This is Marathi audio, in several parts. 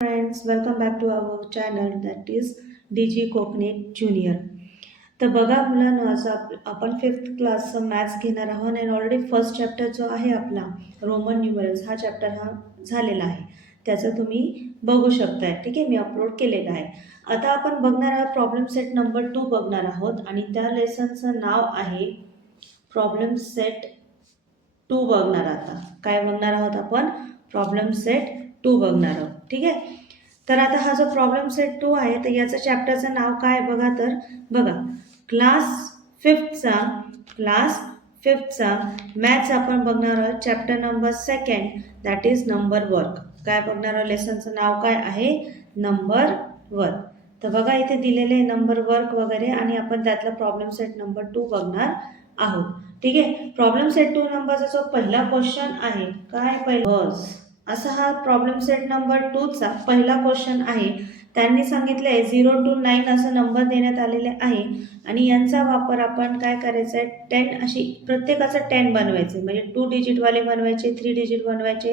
Friends, welcome back to our channel that is DG Cognate Junior. तर बघा मुलांनो, आज आपण 5th क्लासचं मॅथ्स घेणार आहोत आणि ऑलरेडी फर्स्ट चॅप्टर जो आहे आपला रोमन न्यूमरल्स हा चॅप्टर झालेला आहे. त्याचं तुम्ही बघू शकताय. ठीक आहे, मी अपलोड केलेला आहे. आता आपण बघणार आहोत प्रॉब्लेम सेट नंबर 2 बघणार आहोत आणि त्या लेसनचं नाव आहे प्रॉब्लेम सेट 2 बघणार. आता काय बघणार आहोत आपण? प्रॉब्लेम सेट 2 बघणार आहोत. ठीक आहे, तर आता हा जो प्रॉब्लेम सेट 2 आहे तर याचं चॅप्टरचं नाव काय बघा. तर बघा, क्लास फिफ्थचा मॅथ्स आपण बघणार आहोत. Chapter number 2 that is number work. काय बघणार आहोत? लेसनचं नाव काय आहे? Number work. तर बघा, इथे दिलेले आहे नंबर वर्क वगैरे आणि आपण त्यातला प्रॉब्लेम सेट नंबर 2 बघणार आहोत. ठीक आहे, प्रॉब्लेम सेट 2 नंबरचा जो पहिला क्वेश्चन आहे, काय पहिला असा हा प्रॉब्लेम सेट नंबर 2 चा पहिला क्वेश्चन आहे. त्यांनी सांगितले आहे 0 to 9 असं नंबर देण्यात आलेले आहे आणि यांचा वापर आपण काय करायचा आहे, 10 अशी प्रत्येकाचं 10 बनवायचे. म्हणजे 2 डिजिटवाले बनवायचे, 3 डिजिट बनवायचे,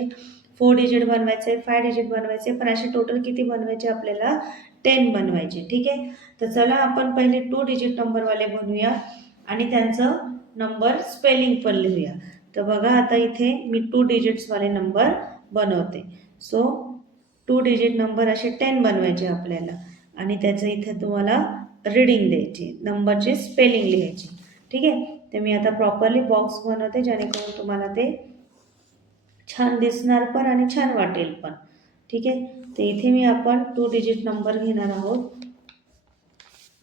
4 डिजिट बनवायचे, 5 डिजिट बनवायचे, पण असे टोटल किती बनवायचे आपल्याला? 10 बनवायचे. ठीक आहे, तर चला आपण पहिले 2 डिजिट नंबरवाले बनवूया आणि त्यांचं नंबर स्पेलिंग पण लिहूया. तर बघा, आता इथे मी 2 डिजिट्सवाले नंबर बनवते. सो 2 डिजिट नंबर असे 10 बनवायचे आपल्याला आणि त्याचं इथे तुम्हाला रीडिंग द्यायची, नंबरची स्पेलिंग लिहायची. ठीक आहे, तर मी आता प्रॉपरली बॉक्स बनवते जेणेकरून तुम्हाला ते छान दिसणार पण आणि छान वाटेल पण. ठीक आहे, तर इथे मी आपण 2 डिजिट नंबर घेणार आहोत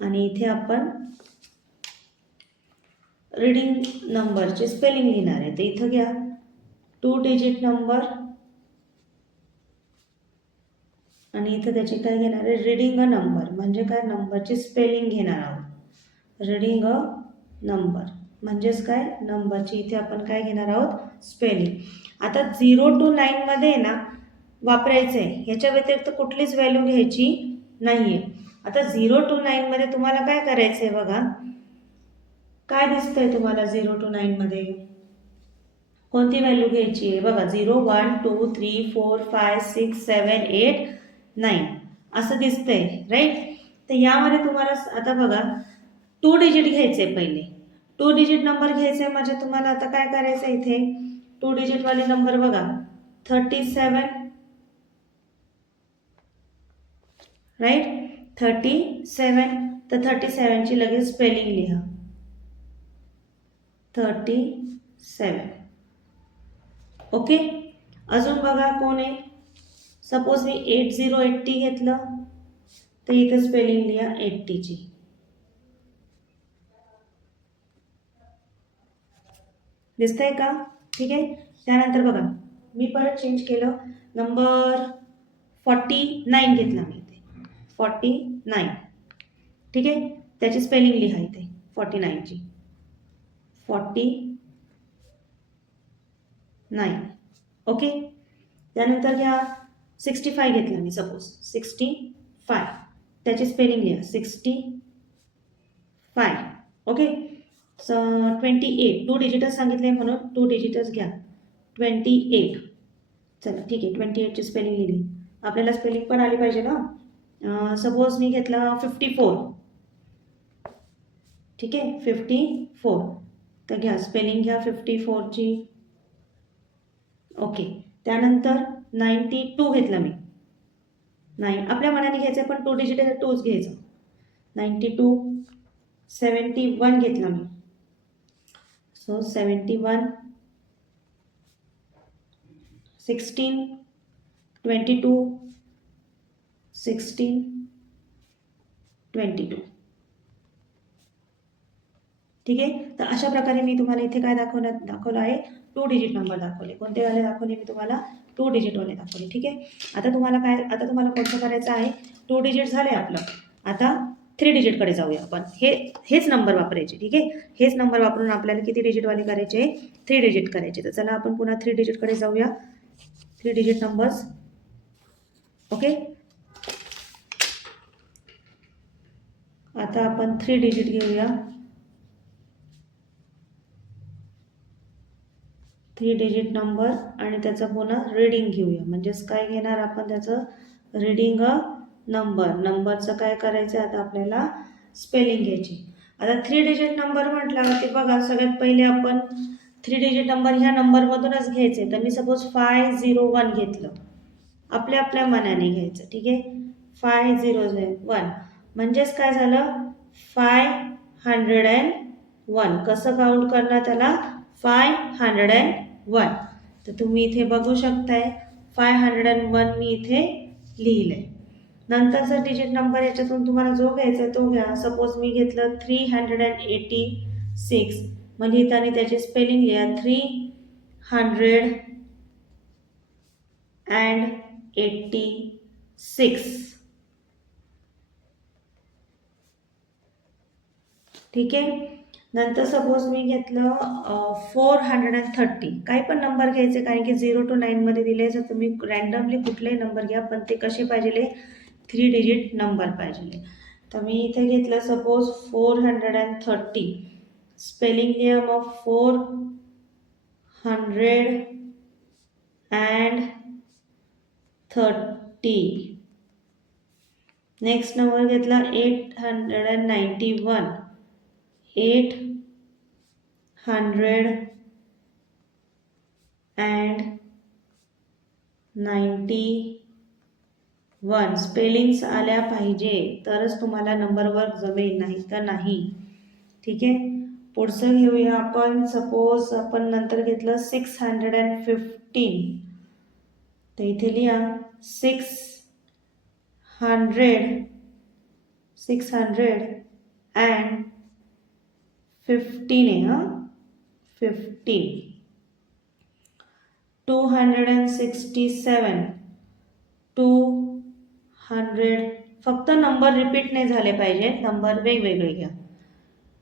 आणि इथे आपण रीडिंग नंबरचे स्पेलिंग लिहिणार आहे. तर इथं घ्या 2 डिजिट नंबर आणि इथं त्याची काय घेणार आहे? Reading a number. म्हणजे काय? नंबरची स्पेलिंग घेणार आहोत. रीडिंग अ नंबर म्हणजेच काय? नंबरची इथे आपण काय घेणार आहोत? स्पेलिंग. आता 0 to 9 मध्ये ना वापरायचं आहे, ह्याच्या व्यतिरिक्त कुठलीच व्हॅल्यू घ्यायची नाहीये. आता 0 to 9 मध्ये तुम्हाला काय करायचंय बघा, काय दिसतंय तुम्हाला 0 to 9 मध्ये? कोणती व्हॅल्यू घ्यायची आहे बघा? 0 1 2 3 4 5 6 7 8 9 असं दिसतंय, राईट? तर यामध्ये तुम्हाला आता बघा 2 डिजिट घ्यायचे पहिले. 2 डिजिट नंबर घ्यायचे म्हणजे तुम्हाला आता काय करायचं इथे? 2 डिजिट वाले नंबर बघा 37, राईट? 37. तर 37 ची लगेच स्पेलिंग लिहा. 37. ओके, अजून बघा कोण आहे? सपोज मी 8080 घेतलं तर इथे स्पेलिंग लिहा 80 ची. दिसतंय का? ठीक आहे, त्यानंतर बघा मी परत चेंज केलं, नंबर 49 घेतला मी इथे 49. ठीक आहे, त्याची स्पेलिंग लिहा इथे 49 ची 49. ओके, त्यानंतर घ्या 65 घेतला मी सपोज 65, त्याची स्पेलिंग लिहा 65. ओके, 28. 2 डिजिटच सांगितले म्हणून 2 डिजिटच घ्या 28. चला ठीक आहे, 28 ची स्पेलिंग लिहिली. आपल्याला स्पेलिंग पण आली पाहिजे ना. सपोज मी घेतला 54. ठीक आहे, 54. तर घ्या स्पेलिंग घ्या 54 ची. ओके, त्यानंतर 92 घेतला मी. आपल्या मनाने घ्यायचं पण 2 डिजिट आहे 2च घ्यायचं. 92. 71 घेतला मी. सो 71. 16. 22. 16. 22. ठीक आहे, तर अशा प्रकारे मी तुम्हाला इथे काय दाखवलं आहे? 2 डिजिट नंबर दाखवले. कोणते वाले दाखवले मी तुम्हाला? 2 डिजिटवाले दाखवले. ठीक आहे, आता तुम्हाला कोणतं करायचं आहे? 2 डिजिट झाले आपलं. आता 3 डिजिटकडे जाऊया आपण. हेच नंबर वापरायचे. ठीक आहे, हेच नंबर वापरून आपल्याला किती डिजिटवाले करायचे? 3 डिजिट करायचे. तर चला आपण पुन्हा 3 डिजिटकडे जाऊया. 3 डिजिट नंबर्स. ओके, आता आपण 3 डिजिट घेऊया. 3 डिजिट नंबर आणि त्याचा पुन्हा रीडिंग घेऊया. म्हणजेच काय घेणार आपण? त्याचं रीडिंग अ नंबर. नंबरचं काय करायचं आता आपल्याला स्पेलिंग घ्यायची. आता 3 डिजिट नंबर म्हटल्यावरती बघा सगळ्यात पहिले आपण 3 डिजिट नंबर ह्या नंबरमधूनच घ्यायचे. तर मी सपोज 501 घेतलं. आपल्या आपल्या मनाने घ्यायचं. ठीक आहे. 501 म्हणजेच काय झालं 501. कसं काउंट करणार त्याला 501. तर तुम्ही इथे बघू शकताय 501 मी इथे लिहिलंय. नंतरचा डिजिट नंबर याच्यातून तुम्हाला जो घ्यायचा तो घ्या. सपोज मी घेतलं 386. मग लिहिताना त्याची स्पेलिंग लिहा 386. ठीक आहे. नंतर सपोज मी घेतलं 430. काही पण नंबर घ्यायचे कारण की 0 to 9 मध्ये दिले. जर तुम्ही रँडमली कुठलेही नंबर घ्या पण ते कसे पाहिजे 3 डिजिट नंबर पाहिजे. तर मी इथे घेतलं सपोज 430. स्पेलिंग लिहा मग 430. नेक्स्ट नंबर घेतला 891. 891. स्पेलिंग्स आल्या पाहिजे तरच तुम्हाला नंबरवर जमेल, नाही तर नाही. ठीक आहे. पुढचं घेऊया आपण. सपोज आपण नंतर घेतलं 615. तर इथे लिहा 615. 15. 267. 200. फक्त नंबर रिपीट नाही झाले पाहिजे, नंबर वेगवेगळे घ्या.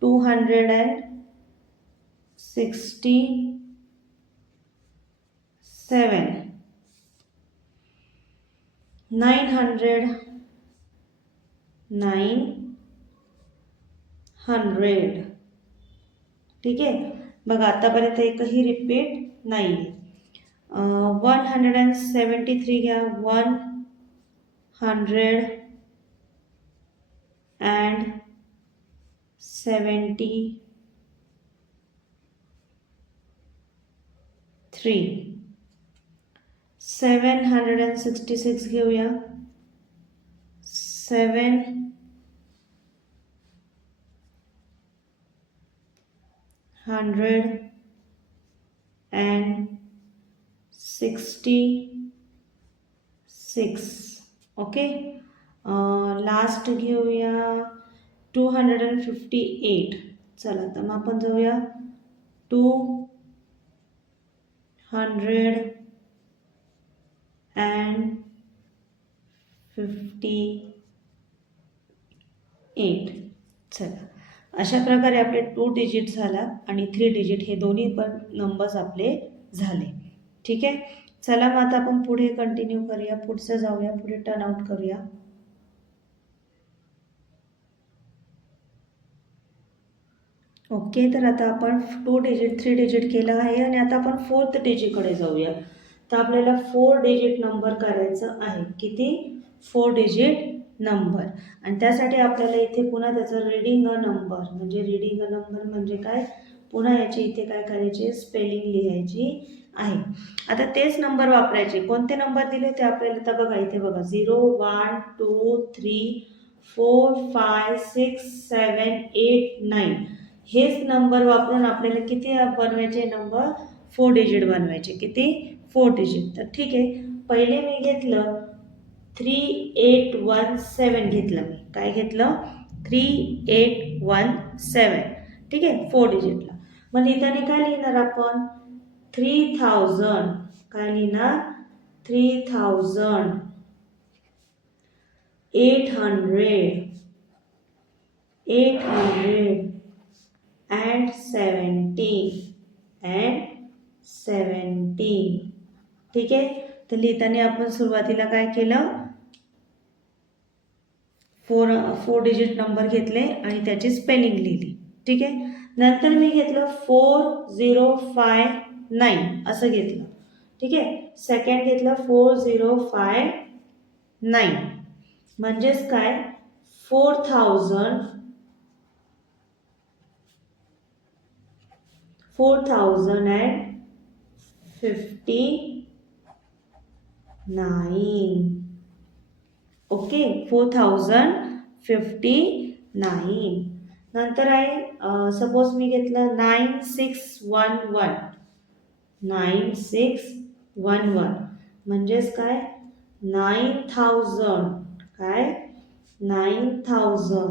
267. 900. 900. ठीक आहे. बघा आतापर्यंत एकही रिपीट नाही. 173 घ्या. 173. 766 घेऊया. 766. ओके. लास्ट घेऊया 258. चला तर मग आपण जाऊया 258. चला अशा प्रकारे आपले 2 डिजिट झाला आणि 3 डिजिट हे दोन्ही पण नंबर्स आपले झाले. ठीक आहे. चला मग आता आपण पुढे कंटिन्यू करूया. पुढचं जाऊया. पुढे टर्न आउट करूया. ओके. तर आता आपण 2 डिजिट 3 डिजिट केलं आहे आणि आता आपण 4th डिजिटकडे जाऊया. तर आपल्याला 4 डिजिट नंबर करायचं आहे. किती 4 डिजिट नंबर. आणि त्यासाठी आपल्याला इथे पुन्हा त्याचं रीडिंग अ नंबर म्हणजे काय, पुन्हा याची इथे काय करायचे स्पेलिंग लिहायची आहे. आता तेच नंबर वापरायचे. कोणते नंबर दिले ते आपल्याला तर बघा इथे बघा 0 1 2 3 4 5 6 7 8 9. हेच नंबर वापरून आपल्याला किती बनवायचे नंबर 4 डिजिट बनवायचे. किती 4 डिजिट. तर ठीक आहे. पहिले मी घेतलं 3817 घेतलं. मी काय घेतलं 3817. ठीक आहे 4 डिजिटला. मग लिहिताना काय लिहिणार आपण 3000. काय लिहिणार 3800. 870. ठीक आहे. तर लिहिताना आपण सुरुवातीला काय केलं 4 डिजिट नंबर घेतले आणि त्याची स्पेलिंग लिहिली. ठीक आहे. नंतर मी घेतलं 4059 असं घेतलं. ठीक आहे. सेकंड घेतलं 4059. 9 म्हणजेच काय 4059. ओके 4059. नंतर आहे सपोज मी घेतलं 9611 म्हणजेच काय 9000 काय 9611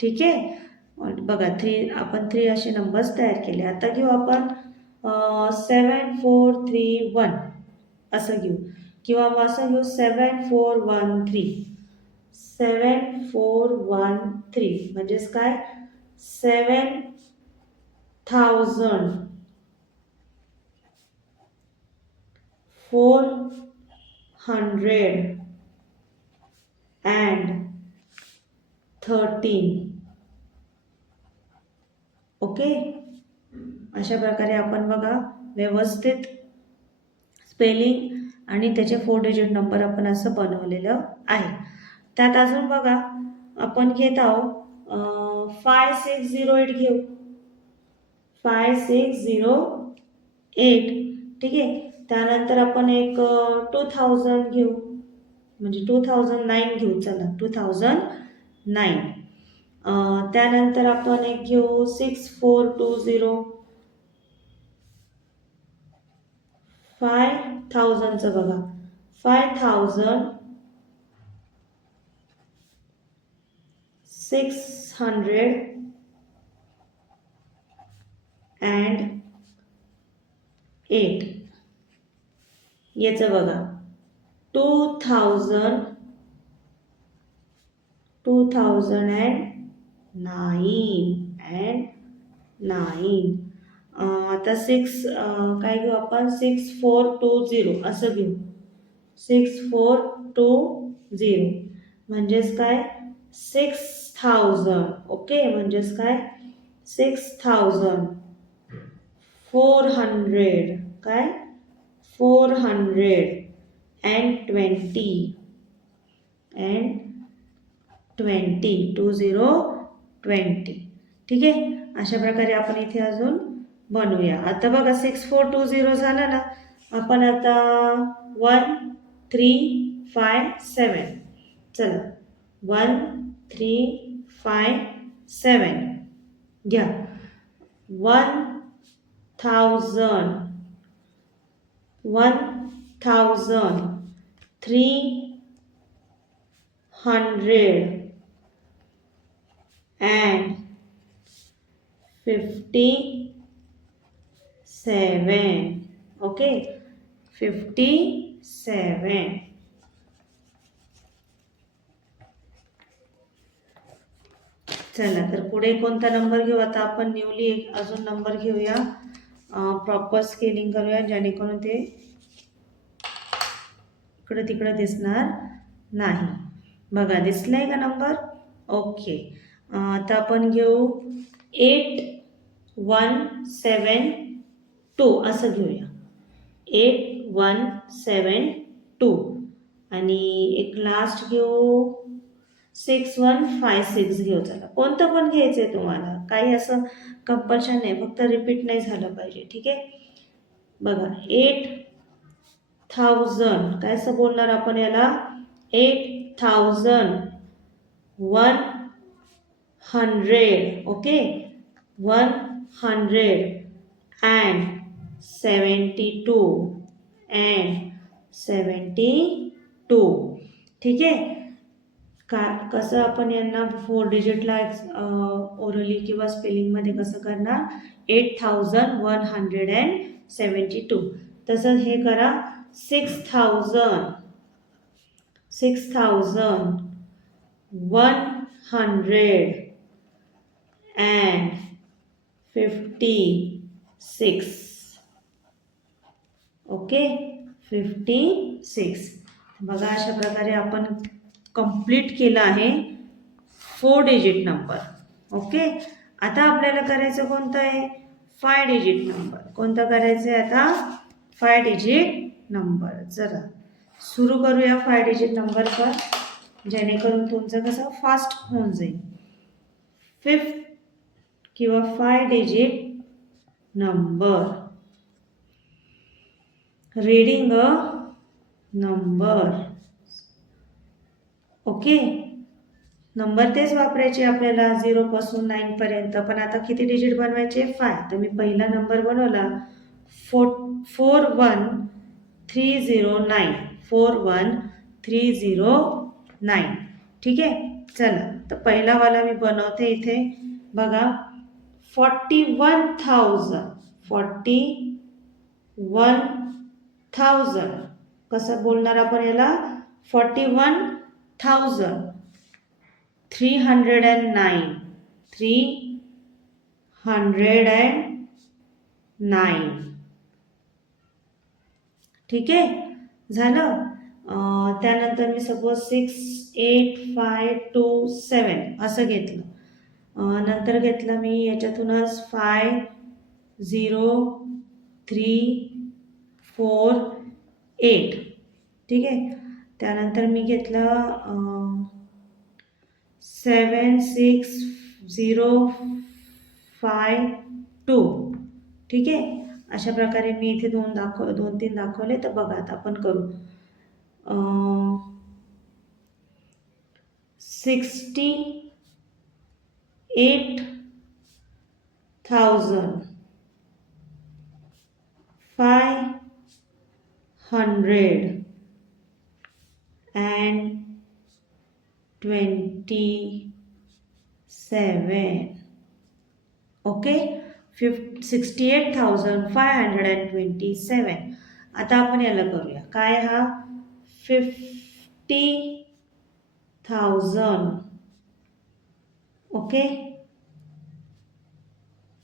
ठीक आहे. बघा आपण 3 असे नंबर्स तयार केले. आता घेऊ आपण 7431 असं घेऊ किंवा असं घेऊ 7413 म्हणजेच काय 7413. ओके अशा प्रकारे आपण बघा व्यवस्थित स्पेलिंग आणि त्याचे 4 डिजिट नंबर आपण असं बनवलेलं आहे. त्यात अजून बघा आपण घेत आहोत 5608 घेऊ 5608 ठीक आहे. त्यानंतर आपण एक 2000 घेऊ म्हणजे 2009 घेऊ चला 2009. त्यानंतर आपण एक घेऊ 6420 5000चं बघा 5608 याचं बघा 2009 आता 6 काय घेऊ आपण 6420 असं घेऊ 6420 म्हणजेच काय 6000. ओके म्हणजेच काय 6400 काय 420 20 ठीक आहे. अशा प्रकारे आपण इथे अजून बनवूया. आता बघा 6420 झालं ना. आपण आता 1357 चला 1357 घ्या 1357 ओके 57. चला तर पुढे कोणता नंबर घेऊ आता आपण न्यूली एक अजून नंबर घेऊया प्रॉपर स्केलिंग करूया जेणेकरून ते इकडे तिकडे दिसणार नाही. बघा दिसलाय का नंबर ओके. आता आपण घेऊ 8172 असं घेऊया 8172 आणि एक लास्ट घेऊ 6156 घेऊ. चला कोणतं पण घ्यायचं आहे तुम्हाला काही असं कंपल्शन नाही फक्त रिपीट नाही झालं पाहिजे ठीक आहे. बघा 8000 काय असं बोलणार आपण याला 8100 ओके 172 ठीक आहे. कसं आपण यांना 4 डिजिटला ओरली किंवा स्पेलिंगमध्ये कसं करणार 8172 तसंच हे करा 6156 ओके 56. बघा अशा प्रकारे आपण कंप्लीट केलं आहे 4 डिजिट नंबर. ओके. आता आपल्याला करायचं कोणतं आहे? 5 डिजिट नंबर. कोणतं करायचं आहे आता? 5 डिजिट नंबर. चला सुरू करूया 5 डिजिट नंबर पण, जेणेकरून तुमचं कसं फास्ट होऊन जाईल. 5th किंवा 5 digit number. Reading a number. Okay. Number तेच वापरायचे आपल्याला 0 पासून 9 पर्यंत. पण आता किती डिजिट बनवायचे? 5. तर मी पहिला नंबर बनवला 41309. 41309. ठीक आहे. चला तर पहिला वाला मी बनवते इथे बघा. 41,000. 41,000. कसं बोलणार आपण याला? 41,000. 309. 309. ठीक आहे. झालं. त्यानंतर मी सपोज 68527 असं घेतलं. नंतर घेतलं मी याच्यातूनच 50348. ठीक आहे. त्यानंतर मी घेतलं 76052. ठीक आहे. अशा प्रकारे मी इथे 2-3 दाखवले. तर बघा आता आपण करू 68,527. ओके. 68,527. आता आपण याला करूया. काय हा? 50,000. ओके.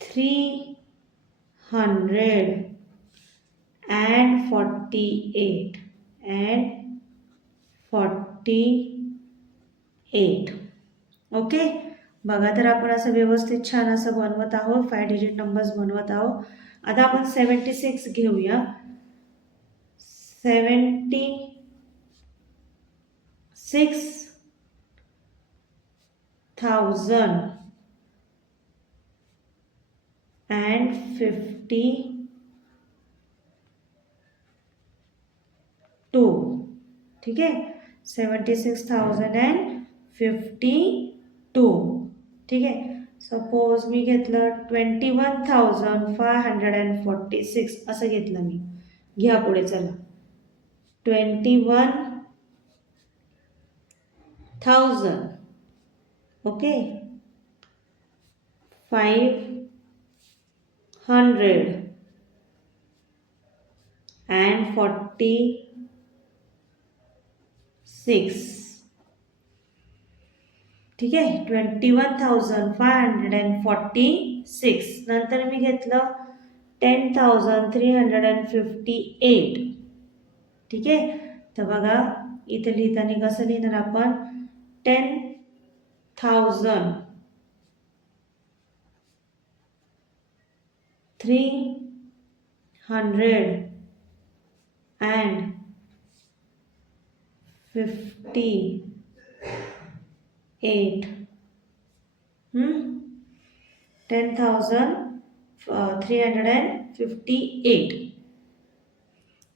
348 and 48. ओके. बघा तर आपण असं व्यवस्थित छान असं बनवत आहोत. 5 डिजिट नंबर्स बनवत आहोत. आता आपण 76 घेऊया. 76,052. ठीक आहे. 76,052. ठीक आहे. सपोज मी घेतलं 21,546 असं घेतलं मी. घ्या पुढे. चला 21,000. ओके. 546. ठीक आहे. 21,546. नंतर मी घेतलं 10,358. ठीक आहे. तर बघा इथे लिहिताना कसं लिहिणार आपण? 10,358. 10,358.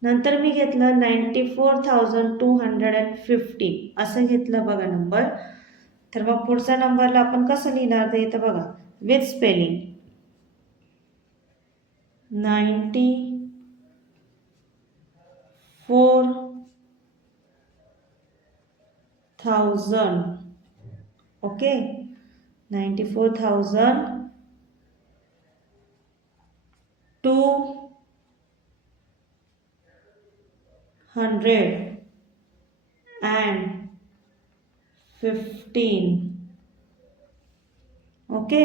नंतर मी घेतलं 94,215 असं घेतलं बघा नंबर. तर मग पुढच्या नंबरला आपण कसं लिहिणार ते इथं बघा विथ स्पेलिंग. 94,000. ओके. 94,215. ओके.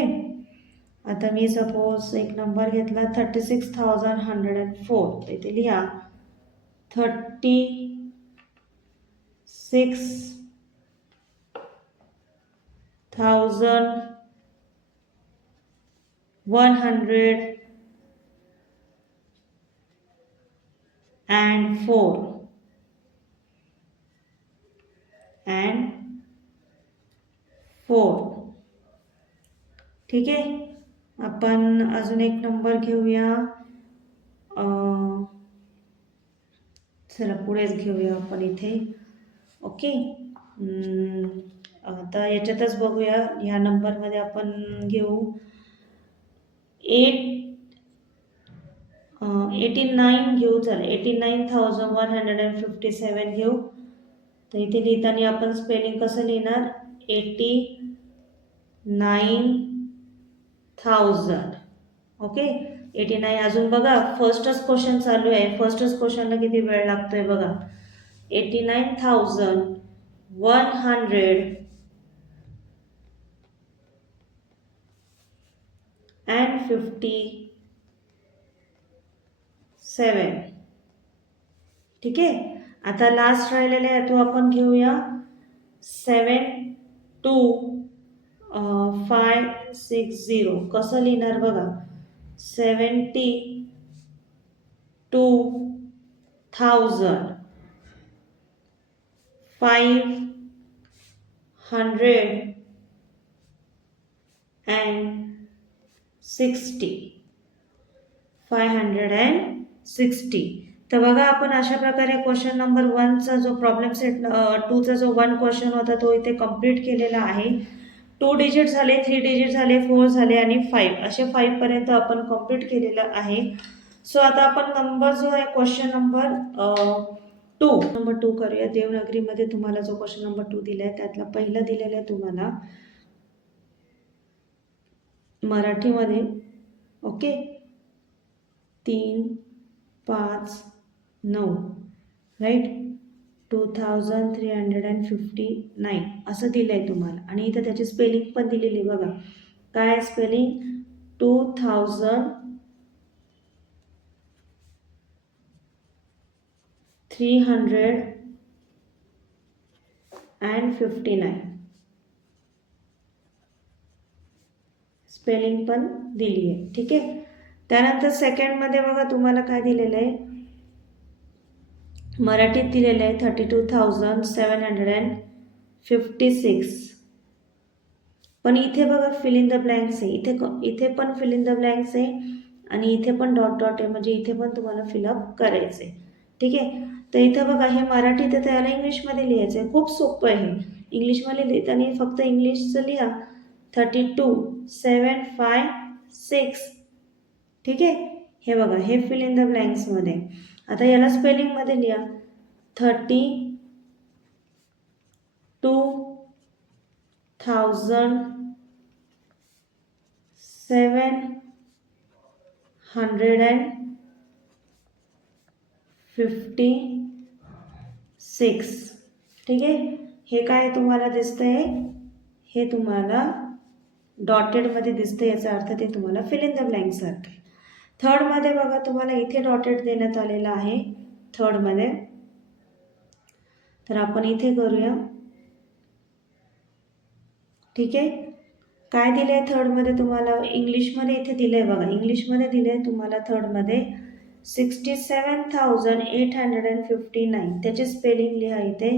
आता मी सपोज एक नंबर घेतला 36,104. तर इथे लिहा 36,104. 104 and 4. ठीक आहे. आपण अजून एक नंबर घेऊया. चला पुढेच घेऊया आपण इथे. ओके. आता याच्यातच बघूया. ह्या नंबरमध्ये आपण घेऊ 89 घेऊ. चला 89,157 घेऊ. तर इथे लिहिताना आपण स्पेलिंग कसं लिहिणार? 89,000. ओके. 89. अजून बघा फर्स्टच क्वेश्चन चालू आहे. फर्स्टच क्वेश्चनला किती वेळ लागतोय बघा. 89,157. ठीक आहे. आता लास्ट राहिलेला आहे तो आपण घेऊया 72,560. कसं लिहिणार बघा? 560. तर बघा आपण अशा प्रकारे क्वेश्चन नंबर 1चा जो प्रॉब्लेम सेट 2चा जो 1 क्वेश्चन होता तो इथे कंप्लीट केलेला आहे. 2 डिजिट झाले, 3 डिजिट झाले, 4 झाले आणि 5 असे 5 पर्यंत आपण कंप्लीट केलेलं आहे. सो आता आपण नंबर जो आहे क्वेश्चन नंबर 2 करूया. देवनागरीमध्ये तुम्हाला जो क्वेश्चन नंबर 2 दिलाय त्यातला पहिला दिलेला आहे तुम्हाला मराठीमध्ये. ओके. 3, 5, 9 राईट. 2359 असं दिलं आहे तुम्हाला. आणि इथं त्याची स्पेलिंग पण दिलेली बघा. काय स्पेलिंग? 2359 स्पेलिंग पण दिली आहे. ठीक आहे. त्यानंतर सेकंडमध्ये बघा तुम्हाला काय दिलेलं आहे? मराठीत दिलेलं आहे 32,756. पण इथे बघा फिल इन द ब्लँक्स आहे. इथे पण फिल इन द ब्लँक्स आहे आणि इथे पण डॉट डॉट आहे. म्हणजे इथे पण तुम्हाला फिलअप करायचं आहे. ठीक आहे. तर इथं बघा हे मराठीत आहे त्याला इंग्लिशमध्ये लिहायचं आहे. खूप सोपं आहे. इंग्लिशमध्ये लिहिताना फक्त इंग्लिशचं लिहा 32,756. ठीक आहे. हे बघा हे फिल इन द ब्लँक्समध्ये. आता याला स्पेलिंगमध्ये लिहा 32,756. ठीक आहे. हे काय तुम्हाला दिसतंय? हे तुम्हाला डॉटेडमध्ये दिसतं. याचा अर्थ ते तुम्हाला फिल इन द ब्लँक सारखं आहे. थर्डमध्ये बघा तुम्हाला इथे डॉटेड देण्यात आलेला आहे थर्डमध्ये. तर आपण इथे करूया. ठीक आहे. काय दिलं आहे थर्डमध्ये तुम्हाला? इंग्लिशमध्ये इथे दिलं आहे बघा. इंग्लिशमध्ये दिलं आहे तुम्हाला थर्डमध्ये 67,859. त्याची स्पेलिंग लिहा इथे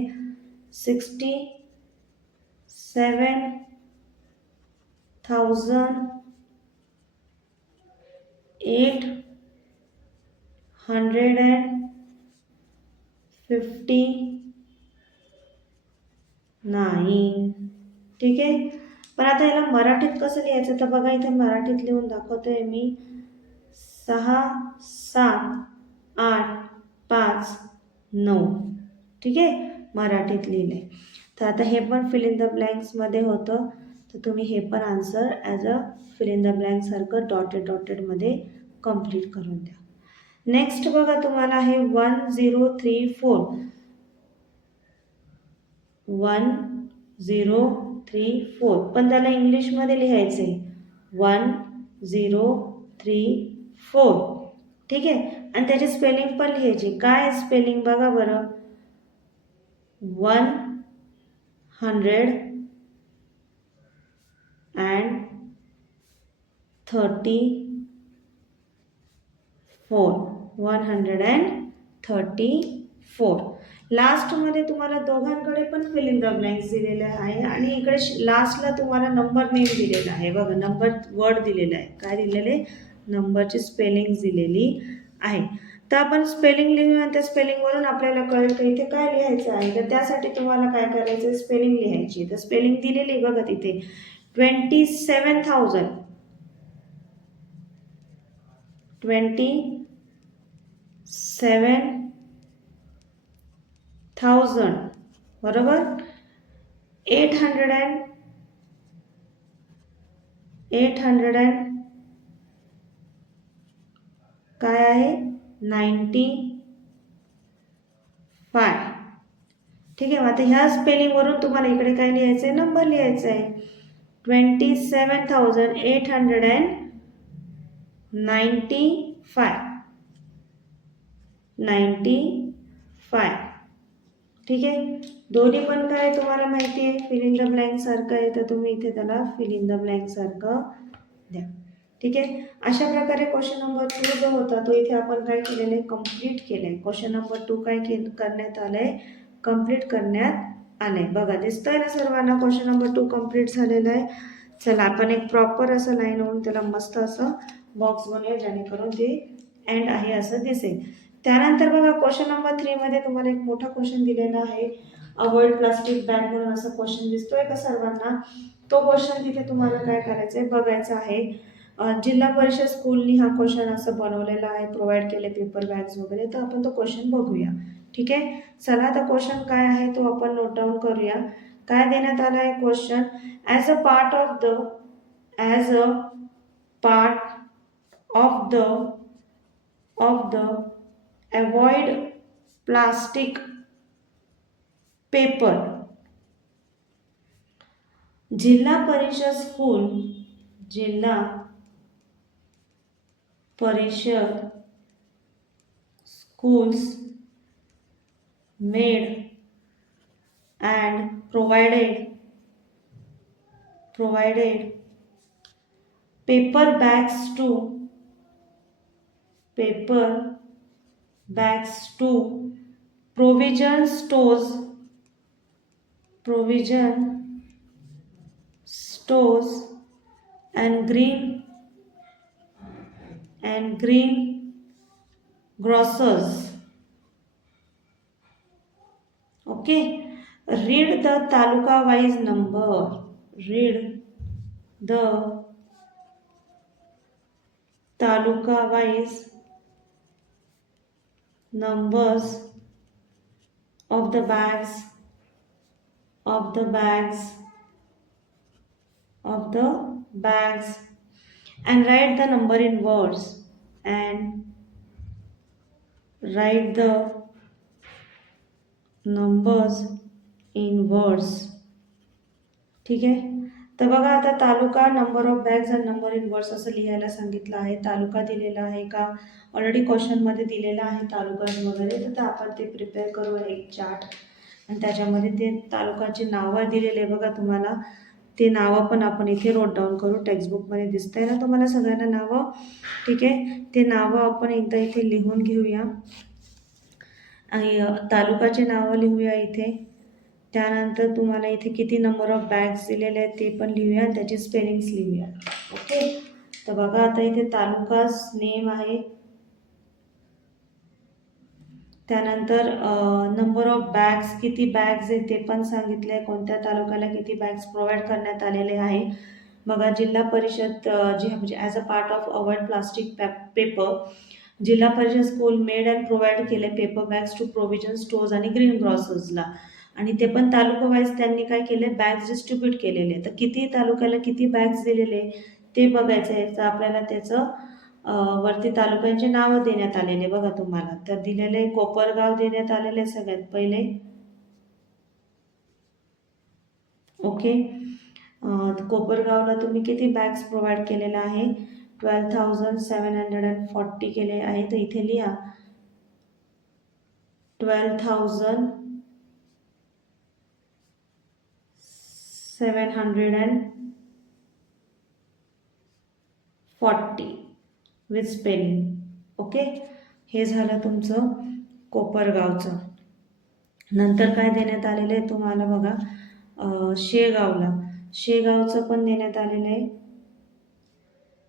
67,859. ठीक आहे. पण आता याला मराठीत कसं लिहायचं? तर बघा इथे मराठीत लिहून दाखवतोय मी 6, 7, 8, 5, 9. ठीक आहे. मराठीत लिहिले. तर आता हे पण फिल इन द ब्लँक्समध्ये होतं. तर तुम्ही हे पण answer as a fill in the ब्लँकसारखं डॉटेडमध्ये कंप्लीट करून द्या. नेक्स्ट बघा तुम्हाला आहे 1034. 1034 पण त्याला इंग्लिशमध्ये लिहायचं आहे 1034. ठीक आहे. आणि त्याची स्पेलिंग पण लिहायची. काय स्पेलिंग बघा बरं? 134 134. लास्टमध्ये तुम्हाला दोघांकडे पण फिल इन द ब्लँक्स दिलेले आहे आणि इकडे लास्टला तुम्हाला नंबर नेम दिलेला आहे. बघा नंबर वर्ड दिलेला आहे. काय दिलेले? नंबरची स्पेलिंग दिलेली आहे. तर आपण स्पेलिंग लिहूया आणि त्या स्पेलिंगवरून आपल्याला कळेल की इथे काय लिहायचं आहे. तर त्यासाठी तुम्हाला काय करायचं? स्पेलिंग लिहायची. तर स्पेलिंग दिलेली बघा तिथे 27,000 बरोबर. 800 काय आहे? 95. ठीक आहे. आता ह्या स्पेलिंगवरून तुम्हाला इकडे काय लिहायचं आहे? नंबर लिहायचा आहे. 27,895. ठीक आहे. दोन्ही पण काय तुम्हाला माहिती आहे? फिल इन द ब्लँक सारखं आहे, तर तुम्ही इथे त्याला फिल इन द ब्लँक सारखं द्या. ठीक आहे. अशा प्रकारे क्वेश्चन नंबर 2 जो होता तो इथे आपण काय केलेलं आहे? कंप्लीट केलंय. क्वेश्चन नंबर 2 काय करण्यात आलंय? कंप्लीट करण्यात आलंय. बघा दिसतंय ना सर्वांना क्वेश्चन नंबर 2 कंप्लीट झालेला आहे. चला आपण एक प्रॉपर असं लाईन होऊन त्याला मस्त असं बॉक्स बनवूया जेणेकरून ते एंड आहे असं दिसेल. त्यानंतर बघा क्वेश्चन नंबर 3 मध्ये तुम्हाला एक मोठा क्वेश्चन दिलेला आहे. अवॉइड प्लास्टिक बॅग म्हणून असा क्वेश्चन दिसतोय का सर्वांना? तो क्वेश्चन तिथे तुम्हाला काय करायचंय? बघायचा आहे. जिल्हा परिषद स्कूलनी हा क्वेश्चन असं बनवलेला आहे, प्रोव्हाइड केले पेपर बॅग्स वगैरे. तर आपण तो क्वेश्चन बघूया. ठीक आहे. चला आता क्वेश्चन काय आहे तो आपण नोट डाऊन करूया. काय देण्यात आला आहे question? As a part of the avoid plastic paper, Zilla परिषद schools made and provided paper bags to provision stores and green grocers. Okay. Read the taluka wise number. Read the taluka wise numbers of the bags and write the number in words ठीक आहे. तर बघा आता तालुका, नंबर ऑफ बॅग्स आणि नंबर इन वर्ड्स असं लिहायला सांगितलं आहे. तालुका दिलेला आहे का? ऑलरेडी क्वेश्चनमध्ये दिलेला आहे तालुका वगैरे. तर आपण ते प्रिपेअर करू एक चार्ट आणि त्याच्यामध्ये ते तालुकाची नावं दिलेले बघा तुम्हाला. ते नावं पण आपण इथे नोट डाऊन करू. टेक्स्टबुकमध्ये दिसतंय ना तुम्हाला सगळ्यांना नावं? ठीक आहे. ते नावं आपण एकदा इथे लिहून घेऊया आणि तालुकाचे नावं लिहूया इथे. त्यानंतर तुम्हाला इथे किती नंबर ऑफ बॅग्स दिलेले आहेत ते पण लिहूया आणि त्याची स्पेलिंग्स लिहूया. ओके. तर बघा आता इथे तालुकाच नेम आहे. त्यानंतर नंबर ऑफ बॅग्स, किती बॅग्स आहेत ते पण सांगितले आहे. कोणत्या तालुक्याला किती बॅग्स प्रोव्हाइड करण्यात आलेले आहे. बघा जिल्हा परिषद म्हणजे as a part of avoid plastic paper, Zilla Parishad school made and provide केले paper bags to provision stores आणि ग्रीन ग्रॉसर्सला. आणि ते पण तालुका वाईज त्यांनी काय केले? बॅग्स डिस्ट्रीब्यूट केलेले. तर किती तालुक्याला किती बॅग्स दिलेले ते बघायचं आहे. तर आपल्याला त्याचं वरती तालुक्यांचे नावं देण्यात आलेले बघा तुम्हाला. तर दिलेले कोपरगाव देण्यात आलेले सगळ्यात पहिले. ओके. कोपरगावला तुम्ही किती बॅग्स प्रोव्हाइड केलेला आहे? 12,740 केले आहे. तर इथे लिहा 12,740 40 विथ स्पेलिंग. ओके, हे झालं तुमचं कोपरगावचं. नंतर काय देण्यात आलेलं आहे तुम्हाला बघा, शेगावचं पण देण्यात आलेलं आहे.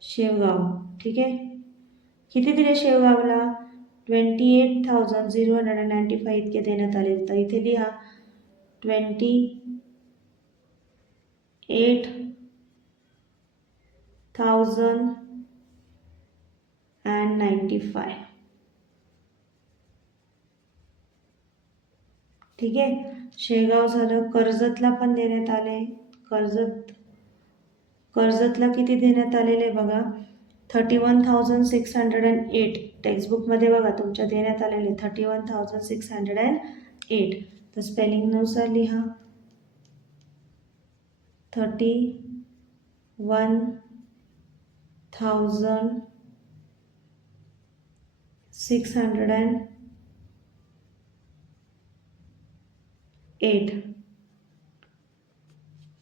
शेवगाव, ठीक आहे. किती दिले शेवगावला? 28,095 इतके देण्यात आले. तर इथे लिहा 28,095. ठीक आहे. शेगाव झालं. कर्जतला पण देण्यात आले. कर्जतला किती देण्यात आलेले बघा, 31,608. टेक्स्टबुकमध्ये बघा तुमच्या देण्यात आलेले 31,608. तर स्पेलिंगनुसार लिहा 31,608.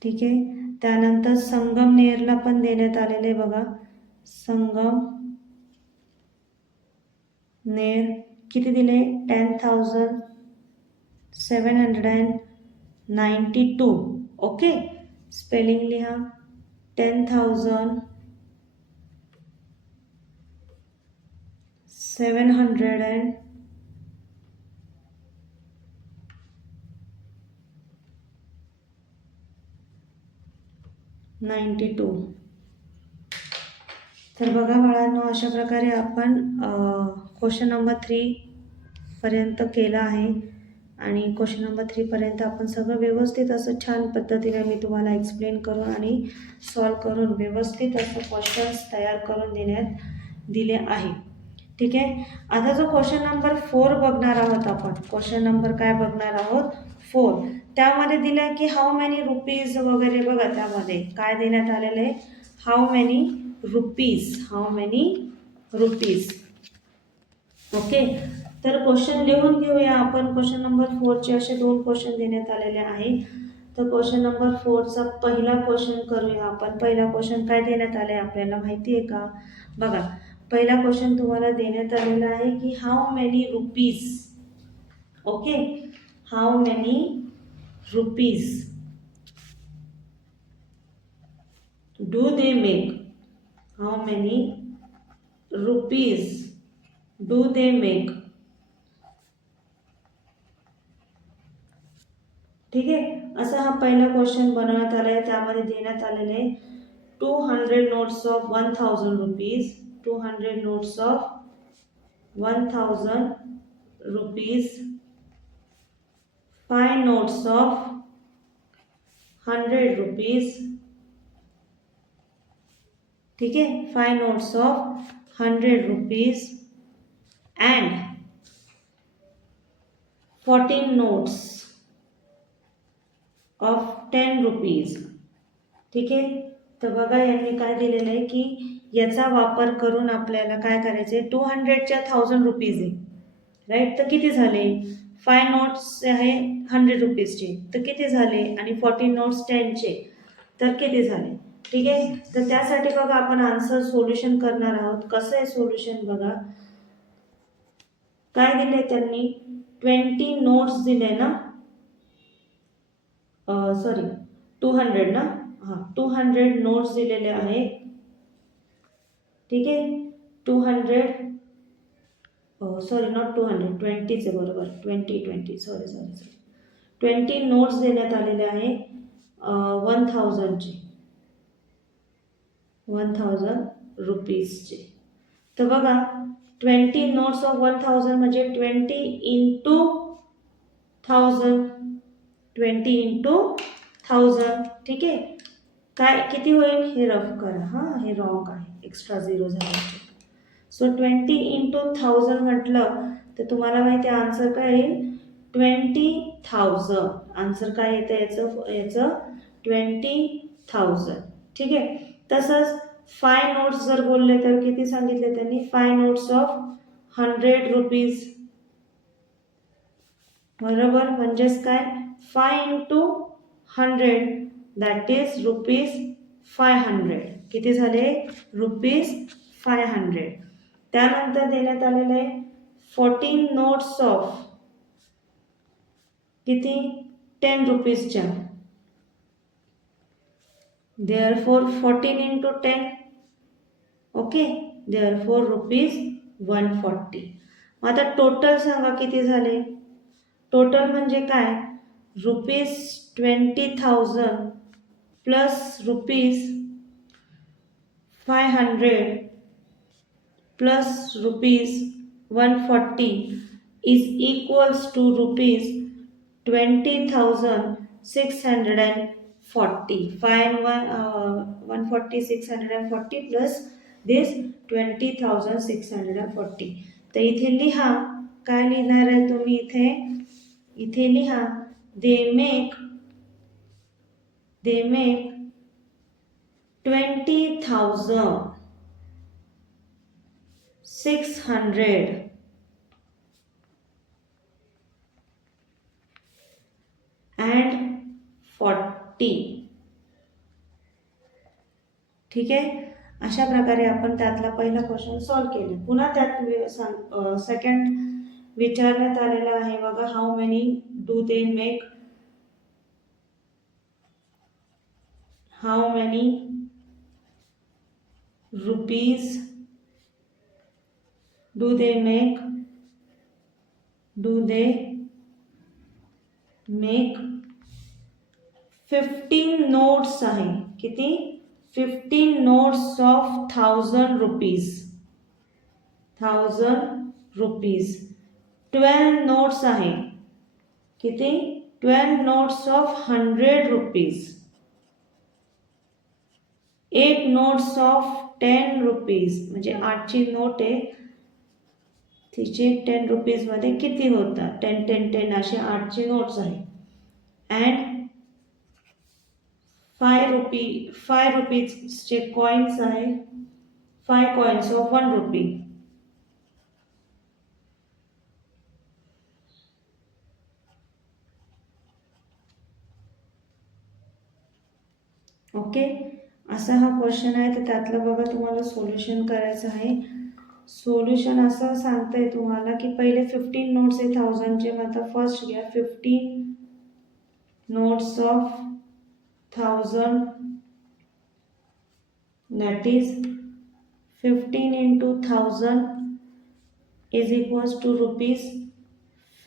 ठीक आहे. त्यानंतर संगमनेरला पण देण्यात आलेले बघा, संगमनेर किती दिले? 10,792. ओके, स्पेलिंग लिहा 10,792. तर बघा बाळांनो, अशा प्रकारे आपण क्वेश्चन नंबर 3 पर्यंत केलं आहे. आणि क्वेश्चन नंबर 3 पर्यंत आपण सगळं व्यवस्थित असं छान पद्धतीने मी तुम्हाला एक्सप्लेन करून आणि सॉल्व करून व्यवस्थित असं क्वेश्चन्स तयार करून देण्यात दिले आहे. ठीक आहे. आता जो क्वेश्चन नंबर 4 बघणार आहोत आपण, क्वेश्चन नंबर काय बघणार आहोत? 4. त्यामध्ये दिलं आहे की हाऊ मेनी रुपीज वगैरे. बघा त्यामध्ये काय देण्यात आलेलं आहे, हाऊ मेनी रुपीज. ओके, तर क्वेश्चन लिहून घेऊया आपण. क्वेश्चन नंबर 4चे असे 2 क्वेश्चन देण्यात आलेले आहे. तर क्वेश्चन नंबर 4चा पहिला क्वेश्चन करूया आपण. पहिला क्वेश्चन काय देण्यात आले आपल्याला माहिती आहे का? बघा, पहिला क्वेश्चन तुम्हाला देण्यात आलेला आहे की how many rupees. Okay, how many rupees do they make? How many rupees do they make? ठीक आहे. असा हा पहिला क्वेश्चन बनवण्यात आला आहे. त्यामध्ये देण्यात आलेले आहे 200 notes of 1,000 rupees. 200 notes of 1,000 rupees. 5 notes of 100 rupees. ठीक आहे, 5 notes of 100 rupees and 14 notes of 10 rupees. ठीक आहे. तर बघा यांनी काय दिलेलं आहे की याचा वापर करून आपल्याला काय करायचं आहे, 200च्या 1000 रुपीज आहे, राईट. तर किती झाले? 5 नोट्स आहे 100 रुपीजचे, तर किती झाले? आणि 14 नोट्स 10चे, तर किती झाले? ठीक आहे. तर त्यासाठी बघा आपण आन्सर सोल्युशन करणार आहोत. कसं आहे सोल्युशन बघा, काय दिले त्यांनी, 20 नोट्स दिले ना, सॉरी 200 ना, हां 200 नोट्स दिलेले आहेत. ठीक आहे, 200 सॉरी नॉट 200, 20चे बरोबर, 20 सॉरी 20 नोट्स देण्यात आलेले आहे 1,000चे, 1,000 रुपीजचे. तर बघा 20 नोट्स ऑफ 1,000 म्हणजे 20 इंटू 1000, 20 इंटू 1000. ठीक आहे. काय किती होईल हे रफ करा. हां, हे रॉंग आहे, एक्स्ट्रा 0 झाले. सो 20 इंटू 1000 म्हटलं तर तुम्हाला माहिती आहे आन्सर काय येईल, 20,000. आन्सर काय येतं याचं 20,000. ठीक आहे. तसंच 5 नोट्स जर बोलले तर किती सांगितले त्यांनी, 5 नोट्स ऑफ 100 रुपीज. बरोबर, म्हणजेच काय, 5 इंटू 100 दॅट इज रुपीज 500. किती झाले ₹500. त्यानंतर देण्यात आलेलं आहे 14 नोट्स ऑफ किती 10 रुपीजच्या. Therefore 14 into 10 okay therefore ₹140. आता टोटल सांगा किती झाले. टोटल म्हणजे काय ₹20,000 plus ₹500 plus ₹140 is equals to ₹20,640. Find 140 640 plus this 20,640. तर इथे लिहा काय लिहिणार आहे तुम्ही इथे लिहा they make 20,640. ठीक आहे. अशा प्रकारे आपण त्यातला पहिला क्वेश्चन सॉल्व्ह केला. पुन्हा त्यात सेकंड विचारण्यात आलेला आहे बघा how many do they make how many rupees do they make 15 notes आहे किती 15 नोट्स ऑफ 1000 रुपीज 12 नोट्स आहे किती 12 notes of 100 rupees 8 notes of 10 rupees म्हणजे 8ची नोट आहे तिचे 10 रुपीज मध्ये किती होतात 10 10 10 असे 8ची नोट्स आहे अँड 5 रुपीजचे कॉइन्स आहे 5 कॉइन्स ऑफ 1 रुपी ओके असा हा क्वेश्चन आहे तर त्यातलं बघा तुम्हाला सोल्युशन करायचं आहे. सोल्युशन असं सांगतंय तुम्हाला की पहिले 15 नोट्स आहे 1000चे मग आता फर्स्ट घ्या 15 notes of 1000 that is 15 into 1000 is equals to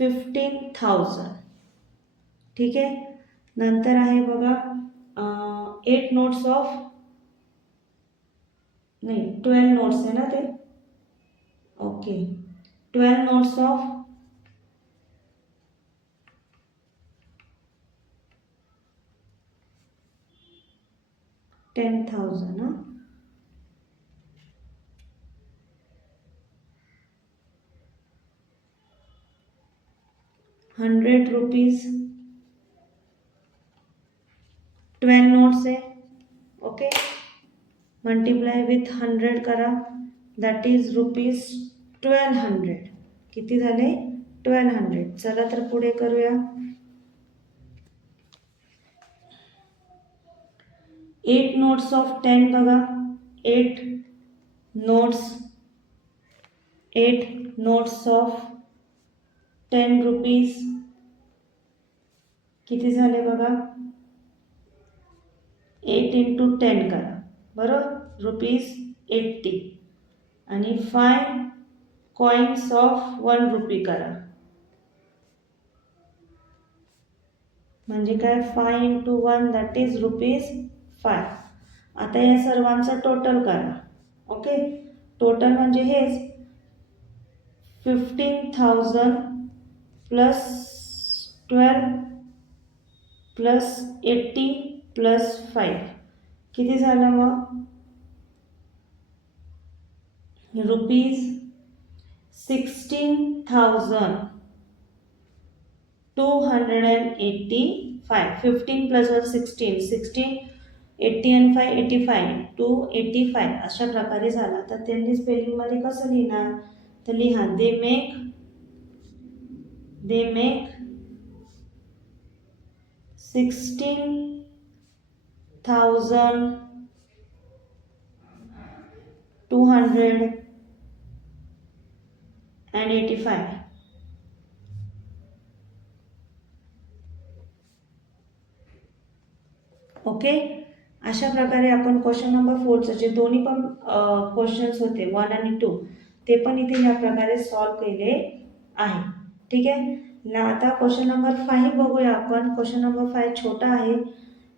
₹15,000. ठीक आहे. नंतर आहे बघा 8 नोट्स ऑफ नाही 12 नोट्स आहे ना ते ओके 12 नोट्स ऑफ 10,000 ना 100 रुपीज 12 नोट्स आहे ओके मल्टिप्लाय विथ 100 करा दॅट इज ₹1200 किती झाले 1200. चला तर पुढे करूया 8 नोट्स ऑफ 10 बघा 8 नोट्स ऑफ 10 रुपीज किती झाले बघा 8 into 10 करा बरोबर ₹80 आणि 5 कॉइन्स ऑफ 1 रुपी करा म्हणजे काय 5 into 1 दॅट इज ₹5. आता या सर्वांचा टोटल करा ओके टोटल म्हणजे हेच 15,000 प्लस 12 प्लस 80 प्लस 5 किती झालं मग ₹16,285 15 प्लस 16 80 and 5 85 285 अशा प्रकारे झाला. तर त्यांनी स्पेलिंगमध्ये कसं लिहिणार तर लिहा दे मेक 16,000 285. ओके, अशा प्रकारे आपण क्वेश्चन नंबर 4चं जे दोन्ही पण क्वेश्चन्स होते 1 आणि 2 ते पण इथे या प्रकारे सॉल्व केले आहे. ठीक आहे ना. आता क्वेश्चन नंबर 5 बघूया आपण. क्वेश्चन नंबर 5 छोटा आहे.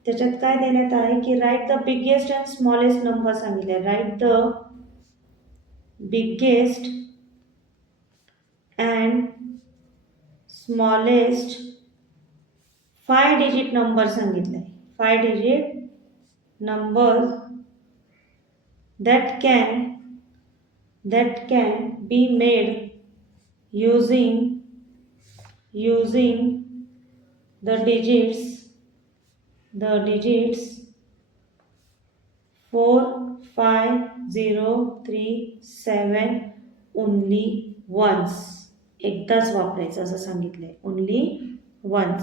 त्याच्यात काय देण्यात आहे की write the biggest and smallest number सांगितले. Write the biggest and smallest 5 digit number सांगितले. 5 digit numbers that can be made using the digits 4, 5, 0, 3, 7 only once. एकदाच वापरायचं असं सांगितलंय. ओनली वन्स,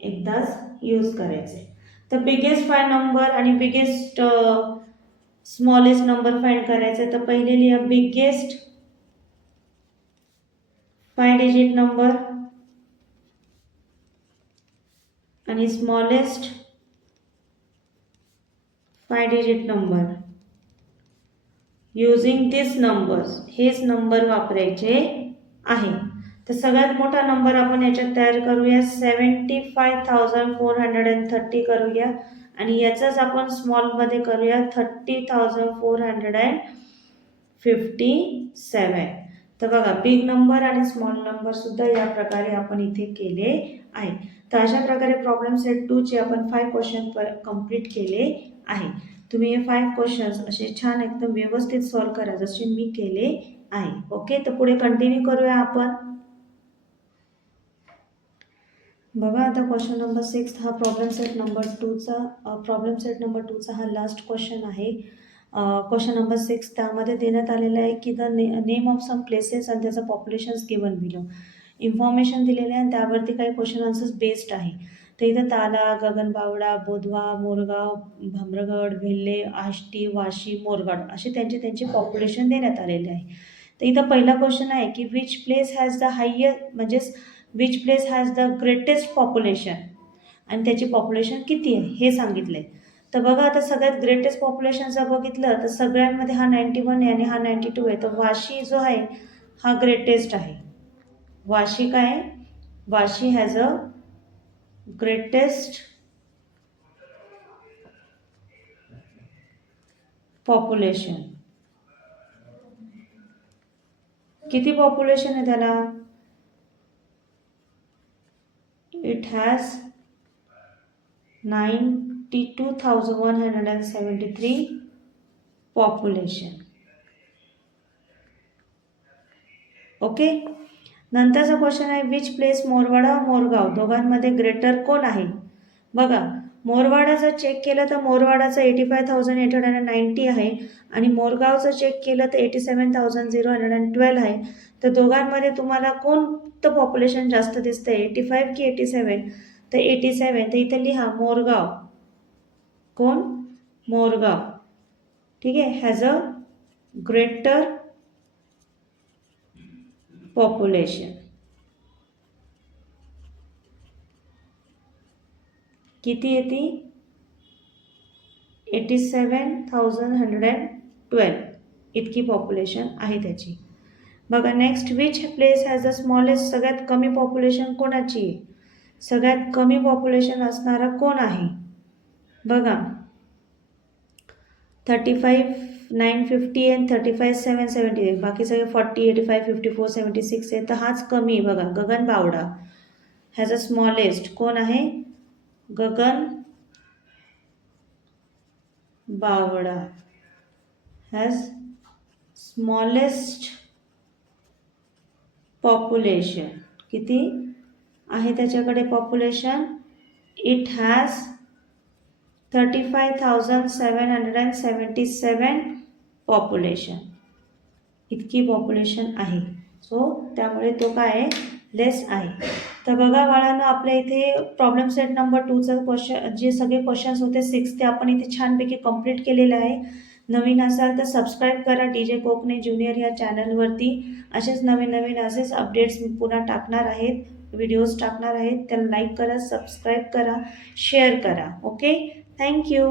एकदाच यूज करायचे. तर बिगेस्ट 5 नंबर आणि बिगेस्ट स्मॉलेस्ट नंबर फाइंड करायचे. तर पहिले लिहा बिगेस्ट 5 डिजिट नंबर आणि स्मॉलेस्ट 5 डिजिट नंबर. युजिंग दिस नंबर्स, हेच नंबर वापरायचे आहे. तर सगळ्यात मोठा नंबर आपण याच्यात तयार करूया. 75,430 करूया आणि याचाच आपण स्मॉलमध्ये करूया 30,457. तर बघा बिग नंबर आणि स्मॉल नंबर सुद्धा या प्रकारे आपण इथे केले आहे. तर अशा प्रकारे प्रॉब्लेम सेट 2चे आपण 5 क्वेश्चन कंप्लीट केले आहे. तुम्ही हे 5 क्वेश्चन्स असे छान एकदम व्यवस्थित सॉल्व करा जसे मी केले आहे. ओके, तर पुढे कंटिन्यू करूया आपण. बघा आता क्वेश्चन नंबर 6 हा प्रॉब्लेम सेट नंबर 2चा हा लास्ट क्वेश्चन आहे. क्वेश्चन नंबर 6 त्यामध्ये देण्यात आलेला आहे की the name of some places आणि त्याचं पॉप्युलेशन्स गिवन बिलो. इन्फॉर्मेशन दिलेलं आहे आणि त्यावरती काही क्वेश्चन आन्सर्स बेस्ड आहे. तर इथं ताला, गगनबावडा, बोधवा, मोरगाव, भामरगड, वेल्हे, आष्टी, वाशी, मोरगाड असे त्यांचे पॉप्युलेशन देण्यात आलेले आहे. तर इथं पहिला क्वेश्चन आहे की which place has the highest, म्हणजेच which place has the greatest population आणि त्याची पॉप्युलेशन किती आहे हे सांगितलं आहे. तर बघा आता सगळ्यात ग्रेटेस्ट पॉप्युलेशन जर बघितलं तर सगळ्यांमध्ये हा 91 आहे आणि हा 92 आहे. तर वाशी जो आहे हा ग्रेटेस्ट आहे. वाशी काय, Vashi has a greatest population. किती पॉप्युलेशन आहे त्याला? It has 92,173 population. ओके, नंतरचा क्वेश्चन आहे विच प्लेस मोरवाडा मोरगाव दोघांमध्ये ग्रेटर कोण आहे? बघा मोरवाडाचं चेक केलं तर मोरवाडाचं 85,890 आहे आणि मोरगावचं चेक केलं तर 87,012 आहे. तर दोघांमध्ये तुम्हाला कोणतं पॉप्युलेशन जास्त दिसतंय, 85 की 87? तर 87. तर इथे लिहा मोरगाव. कोण? मोरगाव. ठीक आहे, हॅज अ ग्रेटर पॉप्युलेशन. किती येते? 87,112 इतकी पॉप्युलेशन आहे त्याची. बघा next which place has the smallest, सगळ्यात कमी पॉप्युलेशन कोणाची आहे? सगळ्यात कमी पॉप्युलेशन असणारा कोण आहे? बघा 35,950 आणि 35,770 आहे. बाकी सगळे 40, 85, 54, 76 आहे. तर हाच कमी. बघा गगनबावडा हॅज अ स्मॉलेस्ट. कोण आहे? Gaganbawada has smallest population. किती आहे त्याच्याकडे पॉप्युलेशन? It has 35,777 population. इतकी पॉप्युलेशन आहे. सो त्यामुळे तो काय आहे? लेस आहे. तर बघा बाळांनो आपल्या इथे प्रॉब्लेम सेट नंबर 2चा क्वेश्चन जे सगळे क्वेश्चन्स होते 6 ते आपण इथे छानपैकी कंप्लीट केलेले आहे. नवीन असाल तर सबस्क्राईब करा DJ कोकणे ज्युनियर ह्या चॅनलवरती. असेच नवीन नवीन असेच अपडेट्स मी पुन्हा टाकणार आहेत, व्हिडिओज टाकणार आहेत. त्याला लाईक करा, सबस्क्राईब करा, शेअर करा. Okay, thank you.